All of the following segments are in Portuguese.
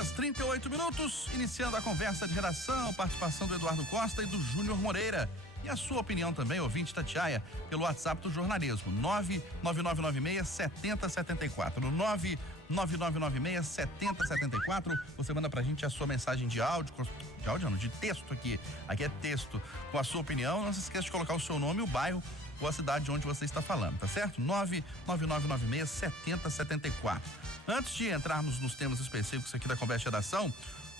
11h38, iniciando a conversa de redação, participação do Eduardo Costa e do Júnior Moreira. E a sua opinião também, ouvinte Tatiaia, pelo WhatsApp do jornalismo, 99996-7074. No 99996-7074, você manda pra gente a sua mensagem de áudio, de texto aqui. Aqui é texto com a sua opinião. Não se esqueça de colocar o seu nome, o bairro ou a cidade onde você está falando, tá certo? 99996-7074. Antes de entrarmos nos temas específicos aqui da conversa de redação,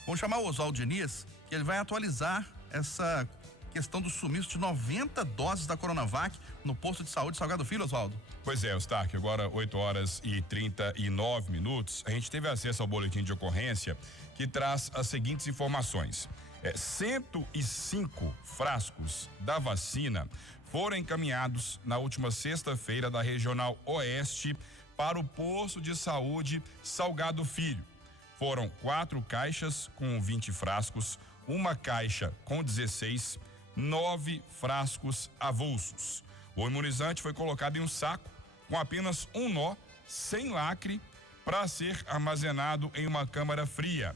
vamos chamar o Oswaldo Diniz, que ele vai atualizar essa questão do sumiço de 90 doses da Coronavac no posto de saúde Salgado Filho, Oswaldo. Pois é, Eustáquio, agora 8h39, a gente teve acesso ao boletim de ocorrência que traz as seguintes informações. 105 frascos da vacina foram encaminhados na última sexta-feira da Regional Oeste para o posto de saúde Salgado Filho. Foram 4 caixas com 20 frascos, uma caixa com 16, 9 frascos avulsos. O imunizante foi colocado em um saco com apenas um nó, sem lacre, para ser armazenado em uma câmara fria.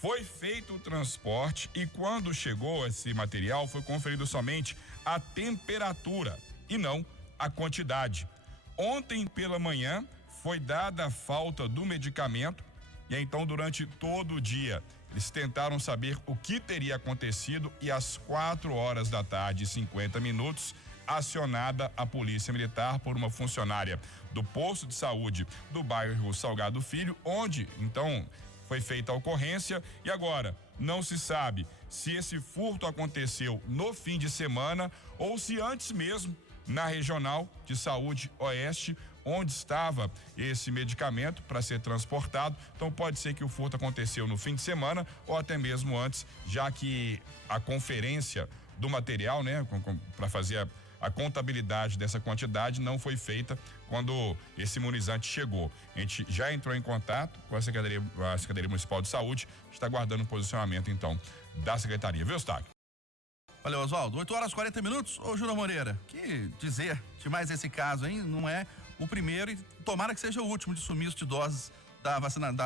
Foi feito o transporte e quando chegou esse material foi conferido somente a temperatura e não a quantidade. Ontem pela manhã foi dada a falta do medicamento e então durante todo o dia eles tentaram saber o que teria acontecido e às 4h50 acionada a Polícia Militar por uma funcionária do posto de saúde do bairro Salgado Filho, onde então foi feita a ocorrência e agora não se sabe se esse furto aconteceu no fim de semana ou se antes mesmo na Regional de Saúde Oeste, onde estava esse medicamento para ser transportado. Então pode ser que o furto aconteceu no fim de semana ou até mesmo antes, já que a conferência do material, né, para fazer a contabilidade dessa quantidade não foi feita quando esse imunizante chegou. A gente já entrou em contato com a Secretaria Municipal de Saúde, está aguardando o posicionamento então da Secretaria, viu, Eustáquio? Valeu, Oswaldo. 8h40. Ô, Júnior Moreira, que dizer de mais esse caso, hein? Não é o primeiro e tomara que seja o último de sumiço de doses da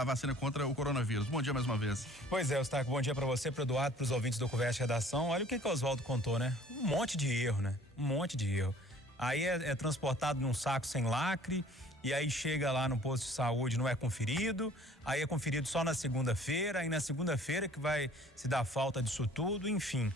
vacina contra o coronavírus. Bom dia mais uma vez. Pois é, Eustáquio, bom dia para você, pro Eduardo, pros ouvintes do Conversa de Redação. Olha o que o Oswaldo contou, né? Um monte de erro, né? Um monte de erro. Aí é transportado num saco sem lacre, e aí chega lá no posto de saúde, não é conferido, aí é conferido só na segunda-feira, aí na segunda-feira que vai se dar falta disso tudo, enfim.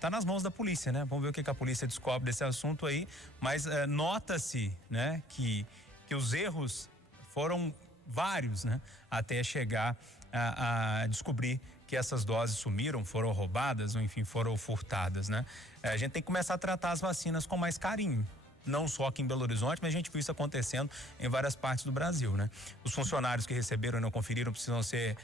Tá nas mãos da polícia, né? Vamos ver o que a polícia descobre desse assunto aí, mas nota-se, né, que os erros foram vários, né? Até chegar a descobrir que essas doses sumiram, foram roubadas ou enfim, foram furtadas, né? A gente tem que começar a tratar as vacinas com mais carinho. Não só aqui em Belo Horizonte, mas a gente viu isso acontecendo em várias partes do Brasil, né? Os funcionários que receberam e não conferiram precisam ser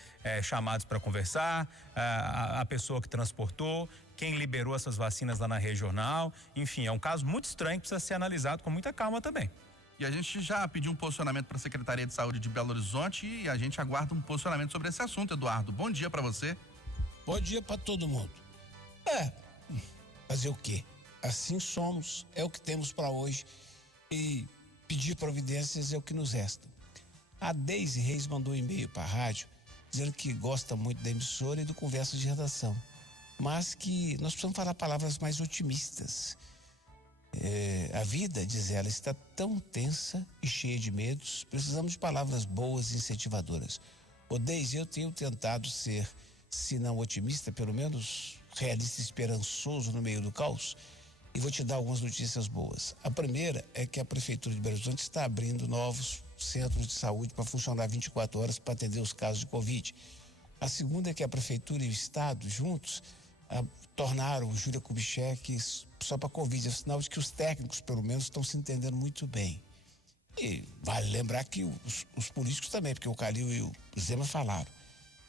chamados para conversar, a pessoa que transportou, quem liberou essas vacinas lá na regional, enfim, é um caso muito estranho que precisa ser analisado com muita calma também. E a gente já pediu um posicionamento para a Secretaria de Saúde de Belo Horizonte e a gente aguarda um posicionamento sobre esse assunto, Eduardo. Bom dia para você. Bom dia para todo mundo. Fazer o quê? Assim somos, é o que temos para hoje e pedir providências é o que nos resta. A Deise Reis mandou um e-mail para a rádio dizendo que gosta muito da emissora e do Conversa de Redação, mas que nós precisamos falar palavras mais otimistas. A vida, diz ela, está tão tensa e cheia de medos, precisamos de palavras boas e incentivadoras. Ô Deise, eu tenho tentado ser, se não otimista, pelo menos realista e esperançoso no meio do caos. E vou te dar algumas notícias boas. A primeira é que a Prefeitura de Belo Horizonte está abrindo novos centros de saúde para funcionar 24 horas para atender os casos de Covid. A segunda é que a Prefeitura e o Estado, juntos, tornaram o Júlia Kubitschek só para Covid. É sinal de que os técnicos, pelo menos, estão se entendendo muito bem. E vale lembrar que os políticos também, porque o Calil e o Zema falaram.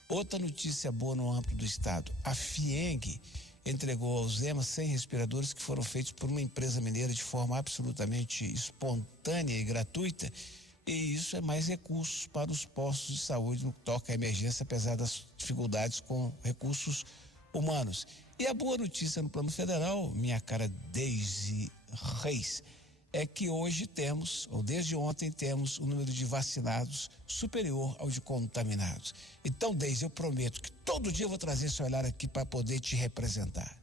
Outra notícia boa no âmbito do Estado. A FIENG entregou ao Zema 100 respiradores que foram feitos por uma empresa mineira de forma absolutamente espontânea e gratuita, e isso é mais recursos para os postos de saúde no que toca à emergência, apesar das dificuldades com recursos humanos. E a boa notícia no plano federal, minha cara Deise Reis, é que hoje temos, ou desde ontem temos, um número de vacinados superior ao de contaminados. Então, Deise, eu prometo que todo dia eu vou trazer esse olhar aqui para poder te representar.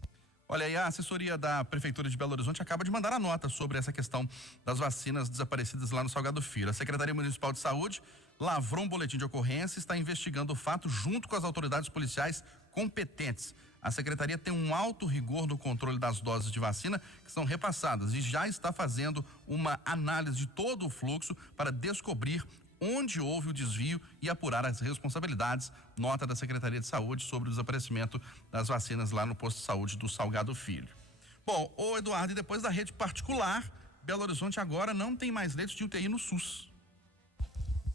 Olha aí, a assessoria da Prefeitura de Belo Horizonte acaba de mandar a nota sobre essa questão das vacinas desaparecidas lá no Salgado Filho. A Secretaria Municipal de Saúde lavrou um boletim de ocorrência e está investigando o fato junto com as autoridades policiais competentes. A Secretaria tem um alto rigor no controle das doses de vacina que são repassadas e já está fazendo uma análise de todo o fluxo para descobrir onde houve o desvio e apurar as responsabilidades. Nota da Secretaria de Saúde sobre o desaparecimento das vacinas lá no posto de saúde do Salgado Filho. Bom, ô Eduardo, e depois da rede particular, Belo Horizonte agora não tem mais leitos de UTI no SUS.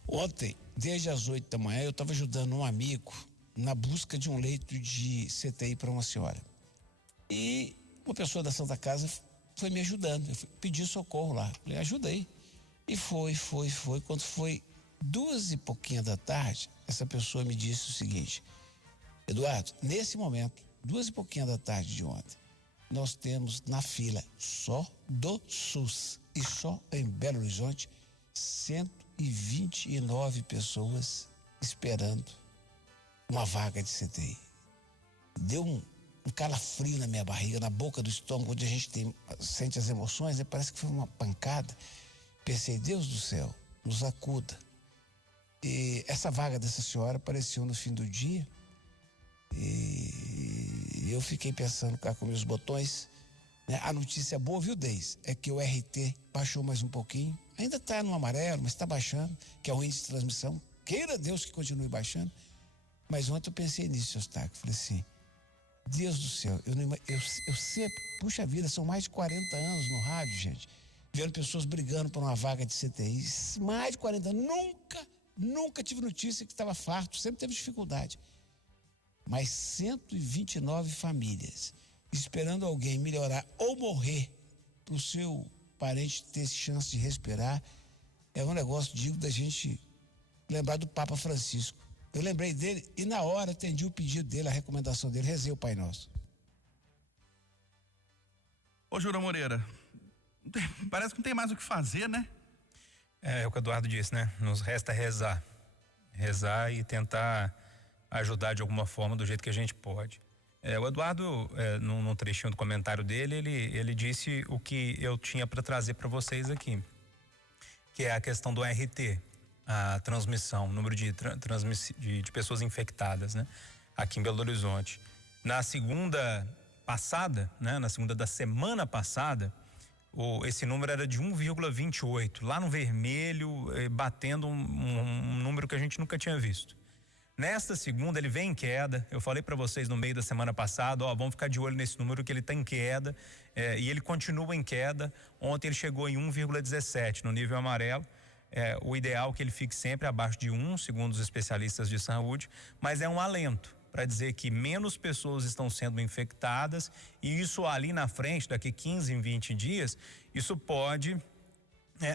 Ontem, desde as 8 da manhã, eu estava ajudando um amigo na busca de um leito de CTI para uma senhora. E uma pessoa da Santa Casa foi me ajudando. Eu pedi socorro lá. Falei, ajudei. E foi. Quando foi 2 e pouquinho da tarde, essa pessoa me disse o seguinte: Eduardo, nesse momento, 2 e pouquinho da tarde de ontem, nós temos na fila só do SUS e só em Belo Horizonte 129 pessoas esperando uma vaga de CTI. Deu um calafrio na minha barriga, na boca do estômago, onde a gente sente as emoções, parece que foi uma pancada. Pensei, Deus do céu, nos acuda. E essa vaga dessa senhora apareceu no fim do dia e eu fiquei pensando cá com meus botões, né? A notícia boa, viu, Deise, é que o RT baixou mais um pouquinho, ainda está no amarelo, mas está baixando, que é o índice de transmissão. Queira Deus que continue baixando. Mas ontem eu pensei nisso, Eustáquio. Falei assim, Deus do céu, eu sempre, puxa vida, são mais de 40 anos no rádio, gente, vendo pessoas brigando por uma vaga de CTI. Mais de 40 anos, nunca tive notícia que estava farto, sempre teve dificuldade. Mas 129 famílias esperando alguém melhorar ou morrer para o seu parente ter chance de respirar, é um negócio digno da gente lembrar do Papa Francisco. Eu lembrei dele e na hora atendi o pedido dele, a recomendação dele, rezei o Pai Nosso. Ô, Jura Moreira, parece que não tem mais o que fazer, né? É o que o Eduardo disse, né? Nos resta rezar. Rezar e tentar ajudar de alguma forma do jeito que a gente pode. O Eduardo, num trechinho do comentário dele, ele disse o que eu tinha para trazer para vocês aqui, que é a questão do RT, a transmissão, o número de pessoas infectadas, né? Aqui em Belo Horizonte. Na segunda passada, né? Na segunda da semana passada, esse número era de 1,28, lá no vermelho, batendo um número que a gente nunca tinha visto. Nesta segunda ele vem em queda. Eu falei para vocês no meio da semana passada, vamos ficar de olho nesse número que ele está em queda, e ele continua em queda. Ontem ele chegou em 1,17 no nível amarelo. O ideal é que ele fique sempre abaixo de 1, segundo os especialistas de saúde, mas é um alento para dizer que menos pessoas estão sendo infectadas, e isso ali na frente, daqui 15, 20 dias, isso pode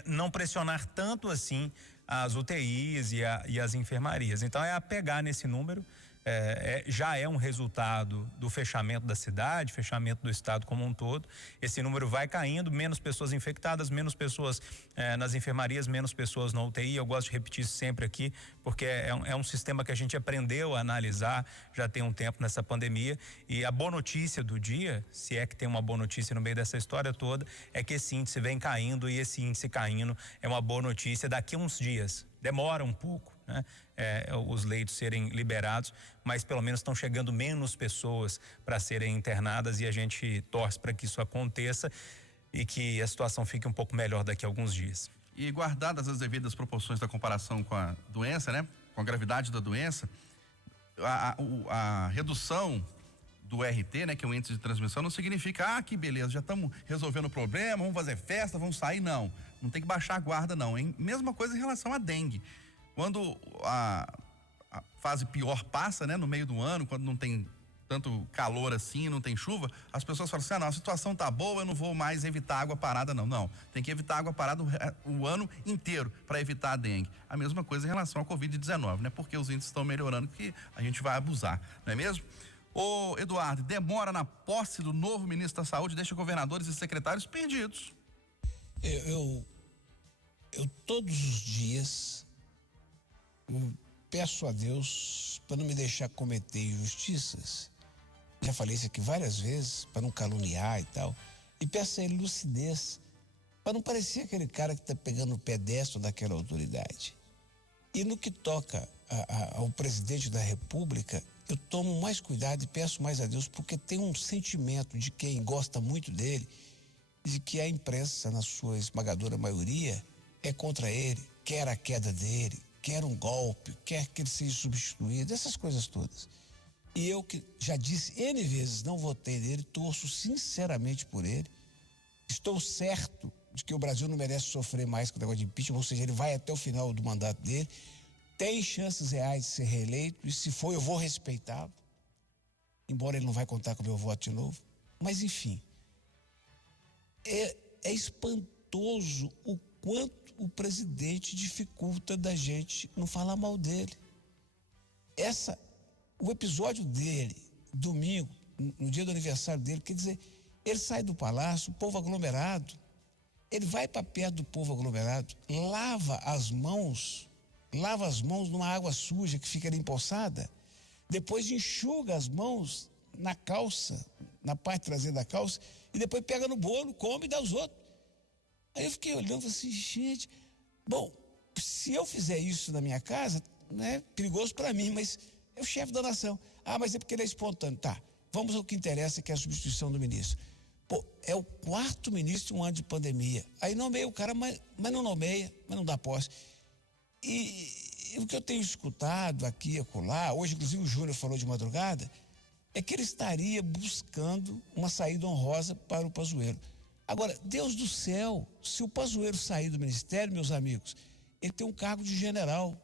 não pressionar tanto assim as UTIs e as enfermarias. Então é a pegar nesse número, já é um resultado do fechamento da cidade, fechamento do estado como um todo. Esse número vai caindo, menos pessoas infectadas, menos pessoas nas enfermarias, menos pessoas na UTI. Eu gosto de repetir isso sempre aqui, porque é um sistema que a gente aprendeu a analisar já tem um tempo nessa pandemia. E a boa notícia do dia, se é que tem uma boa notícia no meio dessa história toda, é que esse índice vem caindo, e esse índice caindo é uma boa notícia daqui a uns dias. Demora um pouco, né? Os leitos serem liberados, mas pelo menos estão chegando menos pessoas para serem internadas, e a gente torce para que isso aconteça e que a situação fique um pouco melhor daqui a alguns dias. E guardadas as devidas proporções da comparação com a doença, né? Com a gravidade da doença, a redução do RT, né? Que é o índice de transmissão, não significa, que beleza, já estamos resolvendo o problema, vamos fazer festa, vamos sair, não. Não tem que baixar a guarda, não, hein? Mesma coisa em relação à dengue. Quando a fase pior passa, né? No meio do ano, quando não tem tanto calor assim, não tem chuva, as pessoas falam assim, não, a situação tá boa, eu não vou mais evitar água parada, não. Não, tem que evitar água parada o ano inteiro para evitar a dengue. A mesma coisa em relação ao Covid-19, né? Porque os índices estão melhorando, que a gente vai abusar, não é mesmo? Ô, Eduardo, demora na posse do novo ministro da Saúde, deixa governadores e secretários perdidos. Eu todos os dias peço a Deus para não me deixar cometer injustiças. Já falei isso aqui várias vezes, para não caluniar e tal. E peço a ele lucidez, para não parecer aquele cara que está pegando o pedestre daquela autoridade. E no que toca ao presidente da República, eu tomo mais cuidado e peço mais a Deus, porque tem um sentimento de quem gosta muito dele, de que a imprensa, na sua esmagadora maioria, é contra ele, quer a queda dele, quer um golpe, quer que ele seja substituído, essas coisas todas. E eu, que já disse N vezes, não votei nele, torço sinceramente por ele. Estou certo de que o Brasil não merece sofrer mais com o negócio de impeachment, ou seja, ele vai até o final do mandato dele, tem chances reais de ser reeleito, e se for, eu vou respeitá-lo, embora ele não vai contar com o meu voto de novo. Mas, enfim, é espantoso o quanto o presidente dificulta da gente não falar mal dele. O episódio dele, domingo, no dia do aniversário dele, quer dizer, ele sai do palácio, o povo aglomerado, ele vai para perto do povo aglomerado, lava as mãos numa água suja que fica ali empoçada, depois enxuga as mãos na calça, na parte traseira da calça, e depois pega no bolo, come e dá aos outros. Aí eu fiquei olhando assim, gente, bom, se eu fizer isso na minha casa, não é perigoso para mim, mas é o chefe da nação. Ah, mas é porque ele é espontâneo. Tá, vamos ao que interessa, que é a substituição do ministro. Pô, é o 4º ministro em um ano de pandemia. Aí nomeia o cara, mas não nomeia, mas não dá posse. E o que eu tenho escutado aqui e acolá, hoje inclusive o Júnior falou de madrugada, é que ele estaria buscando uma saída honrosa para o Pazuello. Agora, Deus do céu, se o Pazuello sair do ministério, meus amigos, ele tem um cargo de general,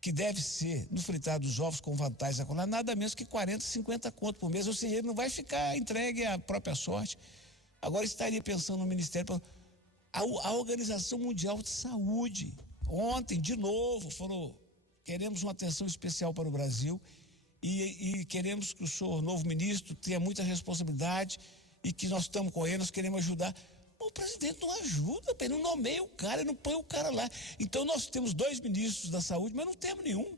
que deve ser, no fritar dos ovos com vantagens acolá, nada menos que 40, 50 conto por mês, ou seja, ele não vai ficar entregue à própria sorte. Agora estaria pensando no ministério, a Organização Mundial de Saúde, ontem, de novo, falou, queremos uma atenção especial para o Brasil e queremos que o senhor, novo ministro, tenha muita responsabilidade e que nós estamos com ele, nós queremos ajudar. O presidente não ajuda, ele não nomeia o cara, ele não põe o cara lá. Então nós temos 2 ministros da saúde, mas não temos nenhum.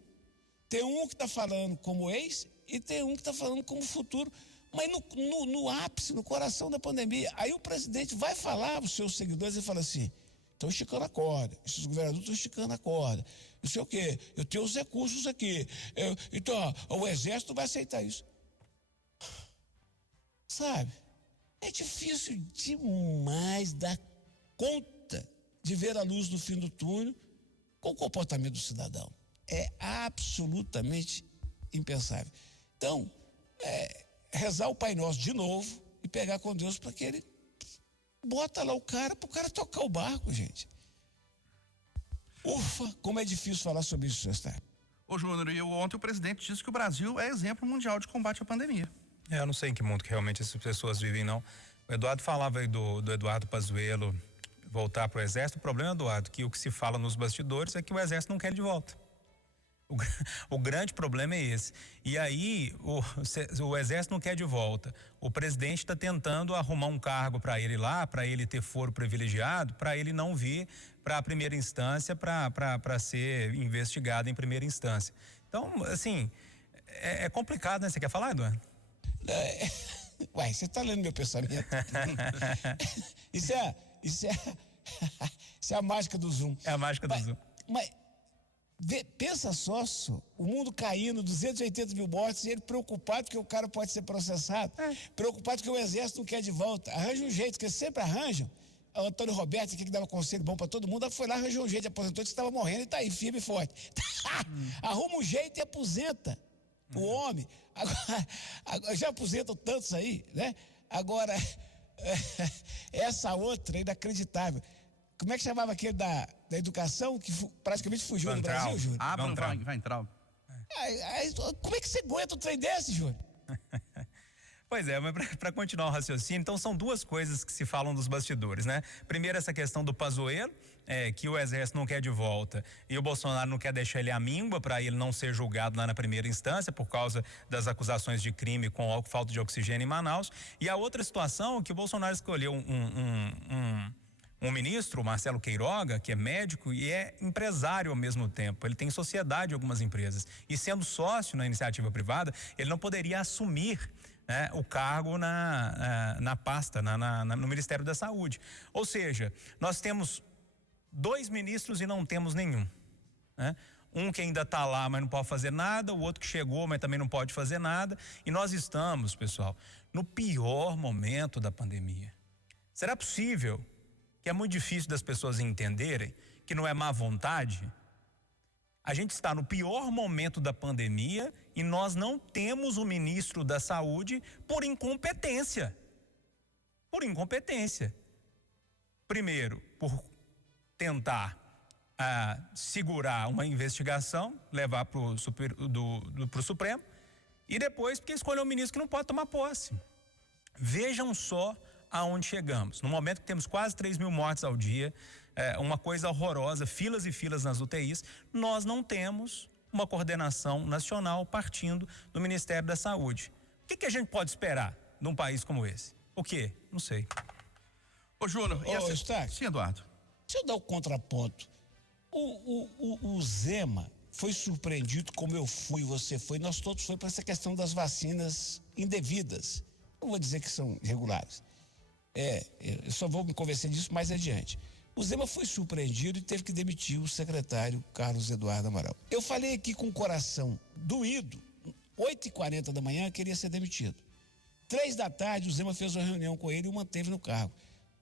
Tem um que está falando como ex e tem um que está falando como futuro. Mas no ápice, no coração da pandemia, aí o presidente vai falar aos seus seguidores e fala assim, estão esticando a corda, esses governadores estão esticando a corda, não sei o quê, eu tenho os recursos aqui, então o exército vai aceitar isso. Sabe? É difícil demais dar conta de ver a luz no fim do túnel com o comportamento do cidadão. É absolutamente impensável. Então, rezar o Pai Nosso de novo e pegar com Deus para que ele bota lá o cara, para o cara tocar o barco, gente. Ufa, como é difícil falar sobre isso, Sestá. Ô, Júnior, e ontem o presidente disse que o Brasil é exemplo mundial de combate à pandemia. Eu não sei em que mundo que realmente essas pessoas vivem, não. O Eduardo falava aí do Eduardo Pazuello voltar para o Exército. O problema, Eduardo, que o que se fala nos bastidores é que o Exército não quer ele de volta. O grande problema é esse. E aí, o Exército não quer de volta. O presidente está tentando arrumar um cargo para ele lá, para ele ter foro privilegiado, para ele não vir para a primeira instância, para ser investigado em primeira instância. Então, assim, é complicado, né? Você quer falar, Eduardo? Uai, você está lendo meu pensamento. Isso é a mágica do Zoom. É a mágica do Zoom. Mas pensa só, o mundo caindo, 280 mil mortes, e ele preocupado que o cara pode ser processado, preocupado que o Exército não quer de volta. Arranja um jeito, que eles sempre arranjam. O Antônio Roberto, que dava conselho bom para todo mundo, foi lá, arranjou um jeito, aposentou, disse que estava morrendo e está aí, firme e forte. Arruma um jeito e aposenta o homem. Agora, já aposentam tantos aí, né? Agora, essa outra, inacreditável. Como é que chamava aquele da educação que praticamente fugiu do Brasil, Júnior? Vai entrar. Como é que você aguenta um trem desse, Júnior? Pois é, mas para continuar o raciocínio, então são 2 coisas que se falam dos bastidores, né? Primeiro, essa questão do Pazuello, que o Exército não quer de volta e o Bolsonaro não quer deixar ele à míngua para ele não ser julgado lá na primeira instância por causa das acusações de crime com falta de oxigênio em Manaus. E a outra situação é que o Bolsonaro escolheu Um ministro, Marcelo Queiroga, que é médico e é empresário ao mesmo tempo. Ele tem sociedade em algumas empresas. E sendo sócio na iniciativa privada, ele não poderia assumir, né, o cargo na pasta, no Ministério da Saúde. Ou seja, nós temos 2 ministros e não temos nenhum, né? Um que ainda está lá, mas não pode fazer nada, o outro que chegou, mas também não pode fazer nada. E nós estamos, pessoal, no pior momento da pandemia. Será possível, que é muito difícil das pessoas entenderem, que não é má vontade? A gente está no pior momento da pandemia e nós não temos o ministro da Saúde por incompetência. Por incompetência. Primeiro, por tentar segurar uma investigação, levar para o Supremo, e depois porque escolheu um ministro que não pode tomar posse. Vejam só aonde chegamos. No momento que temos quase 3.000 mortes ao dia, uma coisa horrorosa, filas e filas nas UTIs, nós não temos uma coordenação nacional partindo do Ministério da Saúde. O que a gente pode esperar num país como esse? O quê? Não sei. Ô, Júnior, sim, Eduardo. Deixa eu dar o contraponto. O Zema foi surpreendido, como eu fui, você foi, nós todos foi para essa questão das vacinas indevidas. Não vou dizer que são irregulares. Eu só vou me convencer disso mais adiante. O Zema foi surpreendido e teve que demitir o secretário Carlos Eduardo Amaral. Eu falei aqui com o coração doído, 8h40 da manhã, queria ser demitido. 3 da tarde, o Zema fez uma reunião com ele e o manteve no cargo.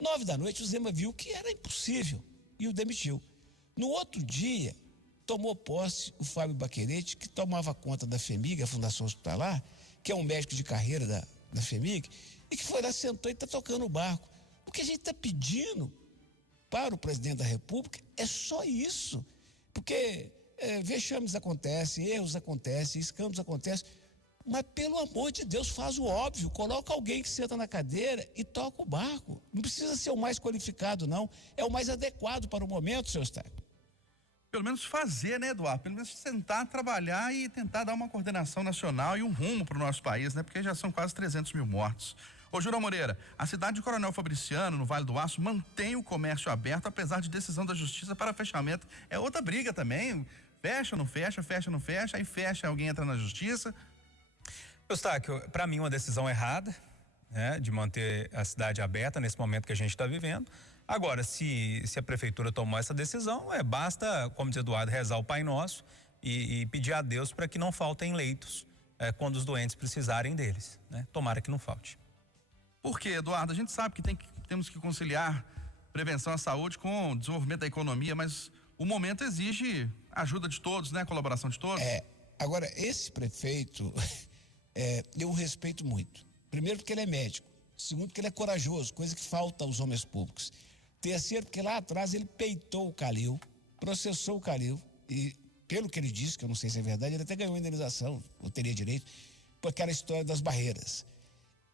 9 da noite, o Zema viu que era impossível e o demitiu. No outro dia, tomou posse o Fábio Baquerete, que tomava conta da FHEMIG, a Fundação Hospitalar, que é um médico de carreira da FHEMIG, e que foi lá, sentou e está tocando o barco. O que a gente está pedindo para o presidente da República é só isso. Porque vexames acontecem, erros acontecem, escândalos acontecem, mas pelo amor de Deus, faz o óbvio, coloca alguém que senta na cadeira e toca o barco. Não precisa ser o mais qualificado, não, é o mais adequado para o momento, seu Eustáquio. Pelo menos fazer, né, Eduardo? Pelo menos sentar, trabalhar e tentar dar uma coordenação nacional e um rumo para o nosso país, né? Porque já são quase 300.000 mortos. Ô, Júnior Moreira, a cidade de Coronel Fabriciano, no Vale do Aço, mantém o comércio aberto, apesar de decisão da justiça para fechamento. É outra briga também. Fecha, não fecha, fecha, não fecha, aí fecha, alguém entra na justiça. Eustáquio, para mim uma decisão errada, né, de manter a cidade aberta nesse momento que a gente está vivendo. Agora, se a prefeitura tomou essa decisão, basta, como diz Eduardo, rezar o Pai Nosso e pedir a Deus para que não faltem leitos quando os doentes precisarem deles, né? Tomara que não falte. Por quê, Eduardo? A gente sabe que temos que conciliar prevenção à saúde com o desenvolvimento da economia, mas o momento exige ajuda de todos, né? Colaboração de todos. Agora, esse prefeito, eu o respeito muito. Primeiro porque ele é médico. Segundo porque ele é corajoso, coisa que falta aos homens públicos. Terceiro porque lá atrás ele peitou o Calil, processou o Calil e, pelo que ele disse, que eu não sei se é verdade, ele até ganhou indenização, ou teria direito, por aquela história das barreiras.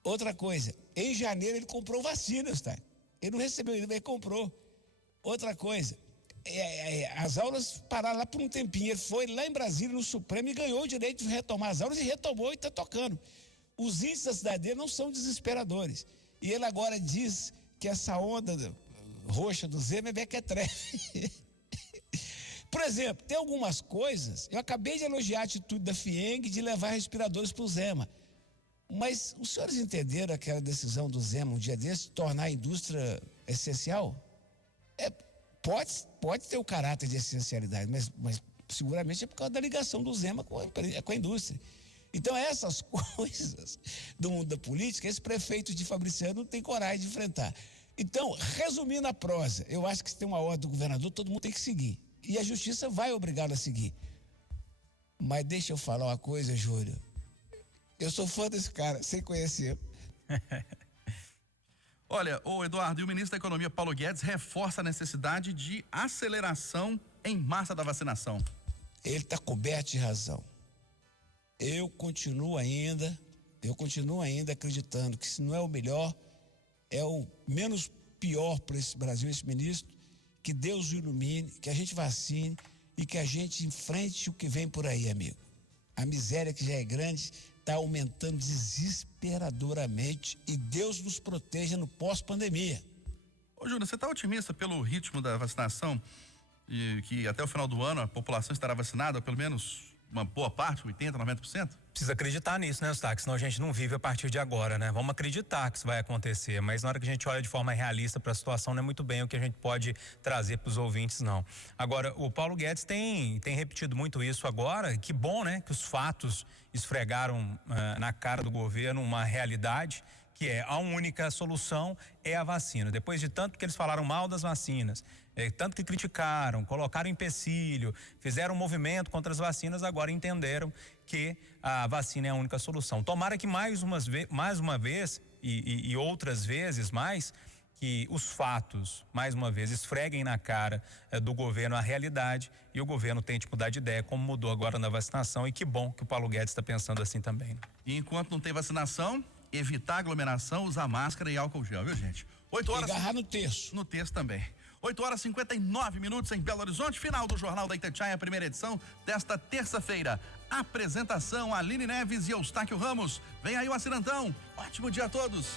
Outra coisa, em janeiro ele comprou vacinas, tá? Ele não recebeu ainda, mas ele comprou. Outra coisa, as aulas pararam lá por um tempinho. Ele foi lá em Brasília, no Supremo, e ganhou o direito de retomar as aulas e retomou e está tocando. Os índices da cidade dele não são desesperadores. E ele agora diz que essa onda roxa do Zema é mequetrefe. Por exemplo, tem algumas coisas, eu acabei de elogiar a atitude da FIENG de levar respiradores para o Zema. Mas os senhores entenderam aquela decisão do Zema um dia desse, de tornar a indústria essencial? Pode ter o caráter de essencialidade, mas seguramente é por causa da ligação do Zema com a indústria. Então, essas coisas do mundo da política, esse prefeito de Fabriciano não tem coragem de enfrentar. Então, resumindo a prosa, eu acho que se tem uma ordem do governador, todo mundo tem que seguir. E a justiça vai obrigá-lo a seguir. Mas deixa eu falar uma coisa, Júlio. Eu sou fã desse cara, sem conhecer. Olha, o Eduardo, e o ministro da Economia, Paulo Guedes, reforça a necessidade de aceleração em massa da vacinação. Ele está coberto de razão. Eu continuo ainda acreditando que se não é o melhor, é o menos pior para esse Brasil, esse ministro, que Deus o ilumine, que a gente vacine e que a gente enfrente o que vem por aí, amigo. A miséria que já é grande está aumentando desesperadoramente e Deus nos proteja no pós-pandemia. Ô, Júnior, você está otimista pelo ritmo da vacinação e que até o final do ano a população estará vacinada, pelo menos uma boa parte, 80%, 90%? Precisa acreditar nisso, né, Eustáquio? Senão a gente não vive a partir de agora, né? Vamos acreditar que isso vai acontecer, mas na hora que a gente olha de forma realista para a situação, não é muito bem o que a gente pode trazer para os ouvintes, não. Agora, o Paulo Guedes tem repetido muito isso agora. Que bom, né? Que os fatos esfregaram na cara do governo uma realidade, que é a única solução é a vacina. Depois de tanto que eles falaram mal das vacinas, tanto que criticaram, colocaram empecilho, fizeram um movimento contra as vacinas, agora entenderam que a vacina é a única solução. Tomara que mais uma vez e outras vezes mais, que os fatos, mais uma vez, esfreguem na cara do governo a realidade e o governo tente mudar de ideia, como mudou agora na vacinação, e que bom que o Paulo Guedes está pensando assim também. E enquanto não tem vacinação, evitar aglomeração, usar máscara e álcool gel, viu, gente? 8 horas. E agarrar no terço. No terço também. 8h59 em Belo Horizonte, final do Jornal da Itatiaia, primeira edição desta terça-feira. Apresentação: Aline Neves e Eustáquio Ramos. Vem aí o Acinantão. Ótimo dia a todos.